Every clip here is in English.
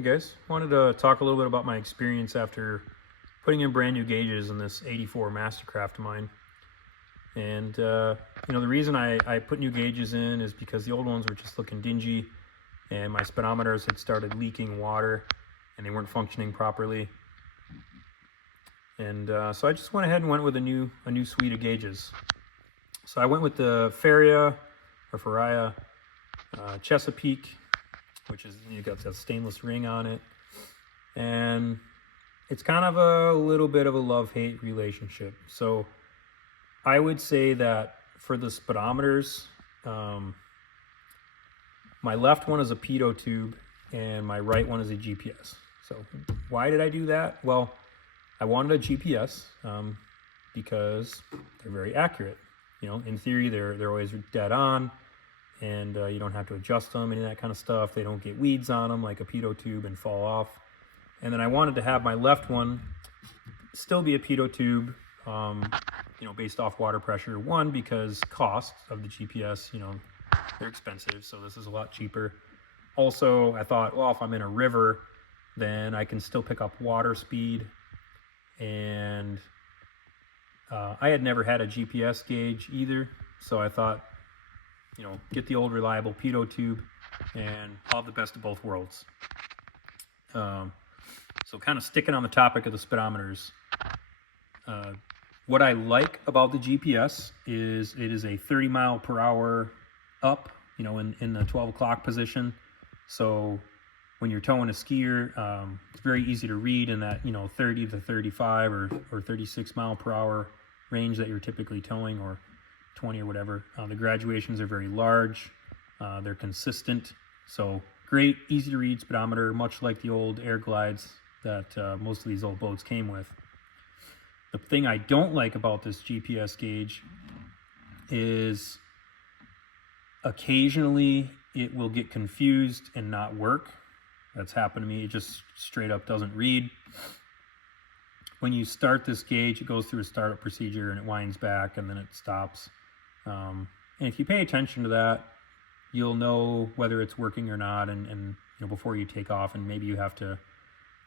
Hey guys, wanted to talk a little bit about my experience after putting in brand new gauges in this 84 Mastercraft of mine. And, the reason I put new gauges in is because the old ones were just looking dingy and my speedometers had started leaking water and they weren't functioning properly. And so I just went ahead and went with a new suite of gauges. So I went with the Faria Chesapeake, which is, you got that stainless ring on it. And it's kind of a little bit of a love-hate relationship. So I would say that for the speedometers, my left one is a pitot tube and my right one is a GPS. So why did I do that? Well, I wanted a GPS because they're very accurate. In theory, they're always dead on, and you don't have to adjust them, any of that kind of stuff. They don't get weeds on them like a pitot tube and fall off. And then I wanted to have my left one still be a pitot tube, based off water pressure. One, because cost of the GPS, they're expensive, so this is a lot cheaper. Also, I thought, well, if I'm in a river, then I can still pick up water speed. And I had never had a GPS gauge either, so I thought, get the old reliable pitot tube and I'll have the best of both worlds. So kind of sticking on the topic of the speedometers, what I like about the GPS is it is a 30 mile per hour up, in the 12 o'clock position. So when you're towing a skier, it's very easy to read in that, 30 to 35 or 36 mile per hour range that you're typically towing, or 20 or whatever. The graduations are very large. They're consistent. So great, easy to read speedometer, much like the old air glides that most of these old boats came with. The thing I don't like about this GPS gauge is occasionally it will get confused and not work. That's happened to me. It just straight up doesn't read. When you start this gauge, it goes through a startup procedure and it winds back and then it stops. And if you pay attention to that, you'll know whether it's working or not, and before you take off, and maybe you have to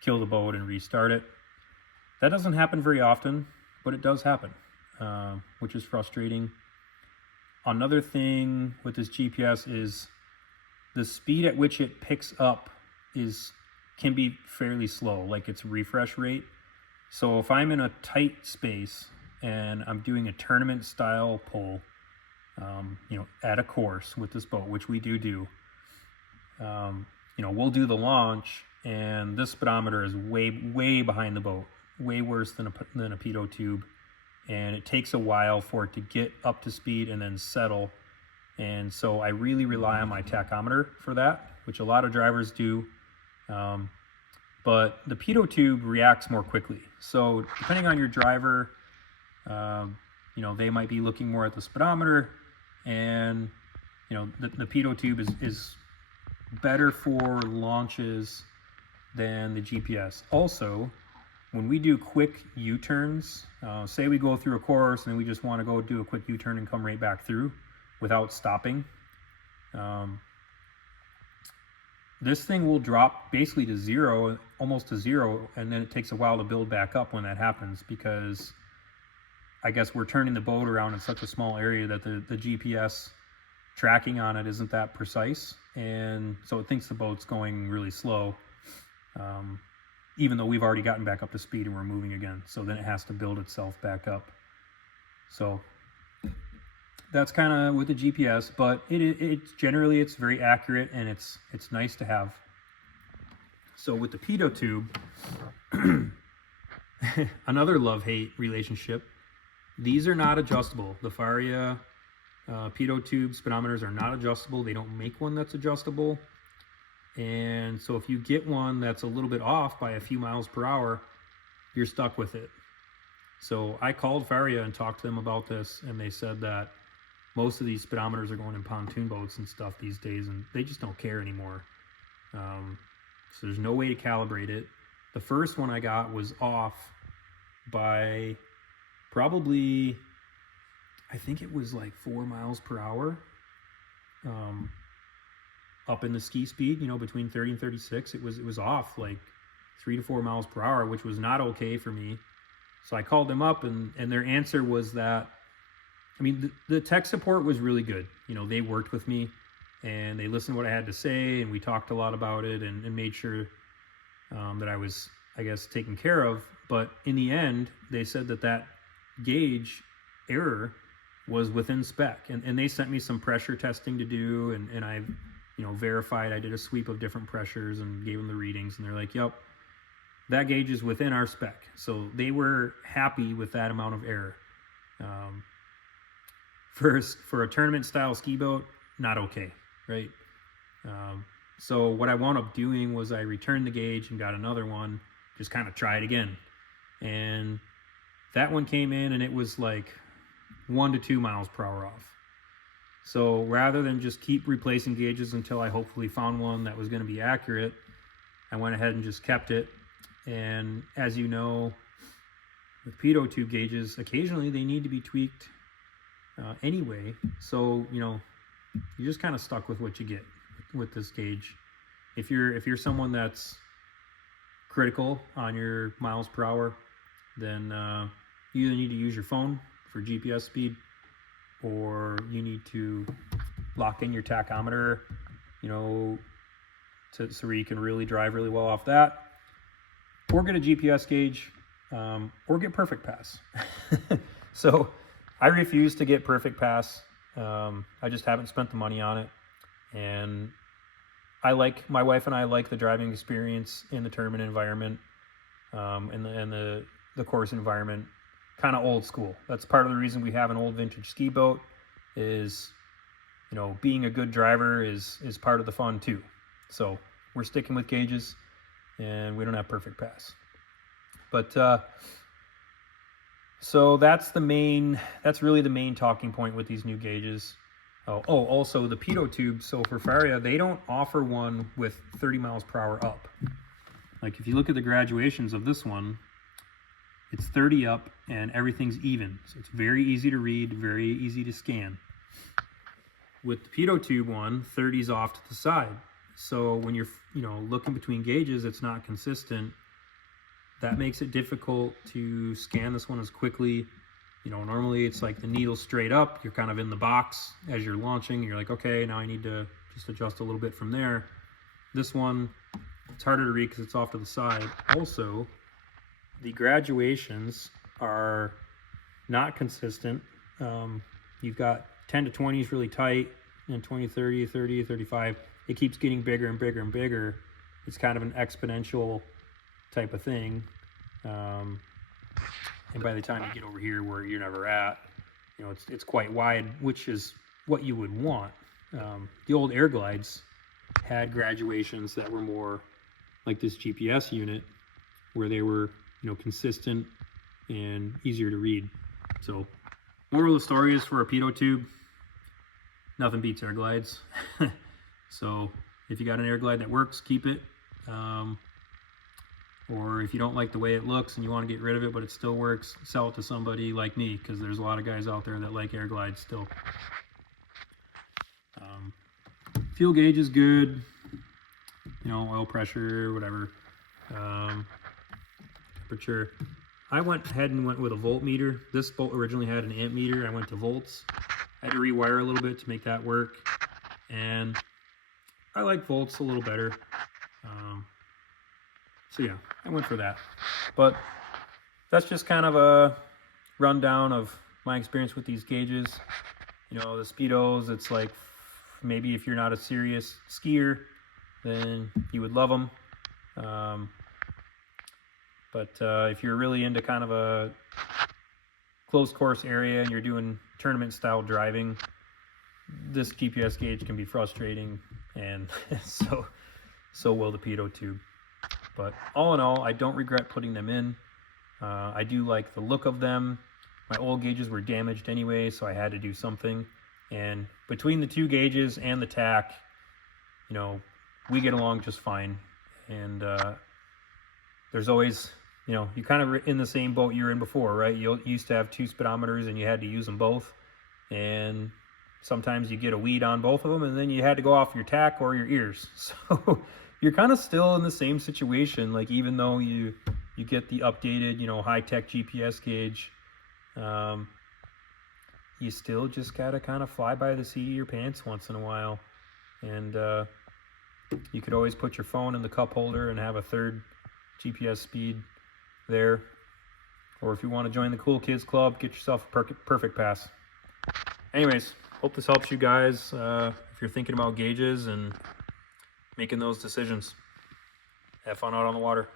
kill the boat and restart it. That doesn't happen very often, but it does happen, which is frustrating. Another thing with this GPS is the speed at which it picks up can be fairly slow, like its refresh rate. So if I'm in a tight space and I'm doing a tournament style pull, at a course with this boat, which we do, we'll do the launch and this speedometer is way behind the boat, way worse than a pitot tube. And it takes a while for it to get up to speed and then settle. And so I really rely on my tachometer for that, which a lot of drivers do. But the pitot tube reacts more quickly. So depending on your driver, they might be looking more at the speedometer, and the pitot tube is better for launches than the GPS. Also, when we do quick U-turns, say we go through a course and we just want to go do a quick U-turn and come right back through without stopping, this thing will drop basically to zero, almost to zero, and then it takes a while to build back up when that happens, because I guess we're turning the boat around in such a small area that the GPS tracking on it isn't that precise, and so it thinks the boat's going really slow, even though we've already gotten back up to speed and we're moving again. So then it has to build itself back up. So that's kind of with the GPS, but it's generally very accurate, and it's nice to have. So with the pitot tube, another love-hate relationship. These are not adjustable. The Faria pitot tube speedometers are not adjustable. They don't make one that's adjustable. And so if you get one that's a little bit off by a few miles per hour, you're stuck with it. So I called Faria and talked to them about this, and they said that most of these speedometers are going in pontoon boats and stuff these days, and they just don't care anymore. So there's no way to calibrate it. The first one I got was off by probably, I think it was like 4 miles per hour. up in the ski speed, between 30 and 36. It was off like 3 to 4 miles per hour, which was not okay for me. So I called them up, and their answer was that, the tech support was really good. They worked with me, and they listened to what I had to say, and we talked a lot about it, and made sure that I was, I guess, taken care of. But in the end, they said that gauge error was within spec, and they sent me some pressure testing to do, and I verified. I did a sweep of different pressures and gave them the readings, and they're like, yep, that gauge is within our spec. So they were happy with that amount of error. For a tournament style ski boat, not okay, right? So what I wound up doing was I returned the gauge and got another one, just kind of try it again. And that one came in, and it was like 1 to 2 miles per hour off. So rather than just keep replacing gauges until I hopefully found one that was going to be accurate, I went ahead and just kept it. And as you know, with pitot tube gauges, occasionally they need to be tweaked anyway. So, you're just kind of stuck with what you get with this gauge. If you're someone that's critical on your miles per hour, then you either need to use your phone for GPS speed, or you need to lock in your tachometer, so you can really drive really well off that, or get a GPS gauge, or get Perfect Pass. So I refuse to get Perfect Pass. I just haven't spent the money on it, and my wife and I like the driving experience in the tournament environment, and the course environment, kind of old school. That's part of the reason we have an old vintage ski boat, is, being a good driver is part of the fun too. So we're sticking with gauges, and we don't have Perfect Pass. But so that's really the main talking point with these new gauges. Also the pitot tube. So for Faria, they don't offer one with 30 miles per hour up. Like if you look at the graduations of this one, it's 30 up and everything's even. So it's very easy to read, very easy to scan. With the pitot tube one, 30's off to the side. So when you're, looking between gauges, it's not consistent. That makes it difficult to scan this one as quickly. Normally it's like the needle straight up. You're kind of in the box as you're launching. You're like, okay, now I need to just adjust a little bit from there. This one, it's harder to read because it's off to the side. Also, the graduations are not consistent. You've got 10 to 20 is really tight, and 20, 30, 30, 35. It keeps getting bigger and bigger and bigger. It's kind of an exponential type of thing. And by the time you get over here where you're never at, it's quite wide, which is what you would want. The old air glides had graduations that were more like this GPS unit, where they were, consistent and easier to read. So moral of the story is, for a pitot tube, nothing beats air glides. So if you got an air glide that works, keep it. Or if you don't like the way it looks and you want to get rid of it but it still works, sell it to somebody like me, because there's a lot of guys out there that like air glides still. Fuel gauge is good, oil pressure, whatever. Temperature. I went ahead and went with a voltmeter. This boat originally had an amp meter. I went to volts. I had to rewire a little bit to make that work, and I like volts a little better. So yeah, I went for that. But that's just kind of a rundown of my experience with these gauges. The Speedos, it's like, maybe if you're not a serious skier, then you would love them. But if you're really into kind of a closed course area and you're doing tournament style driving, this GPS gauge can be frustrating, and so will the pitot tube. But all in all, I don't regret putting them in. I do like the look of them. My old gauges were damaged anyway, so I had to do something. And between the two gauges and the tack, we get along just fine. And there's always, you're kind of in the same boat you were in before, right? You used to have two speedometers and you had to use them both. And sometimes you get a weed on both of them, and then you had to go off your tack or your ears. So you're kind of still in the same situation. Like, even though you get the updated, high-tech GPS gauge, you still just gotta kind of fly by the seat of your pants once in a while. And you could always put your phone in the cup holder and have a third GPS speed there. Or if you want to join the Cool Kids Club, get yourself a perfect pass. Anyways, hope this helps you guys if you're thinking about gauges and making those decisions. Have fun out on the water.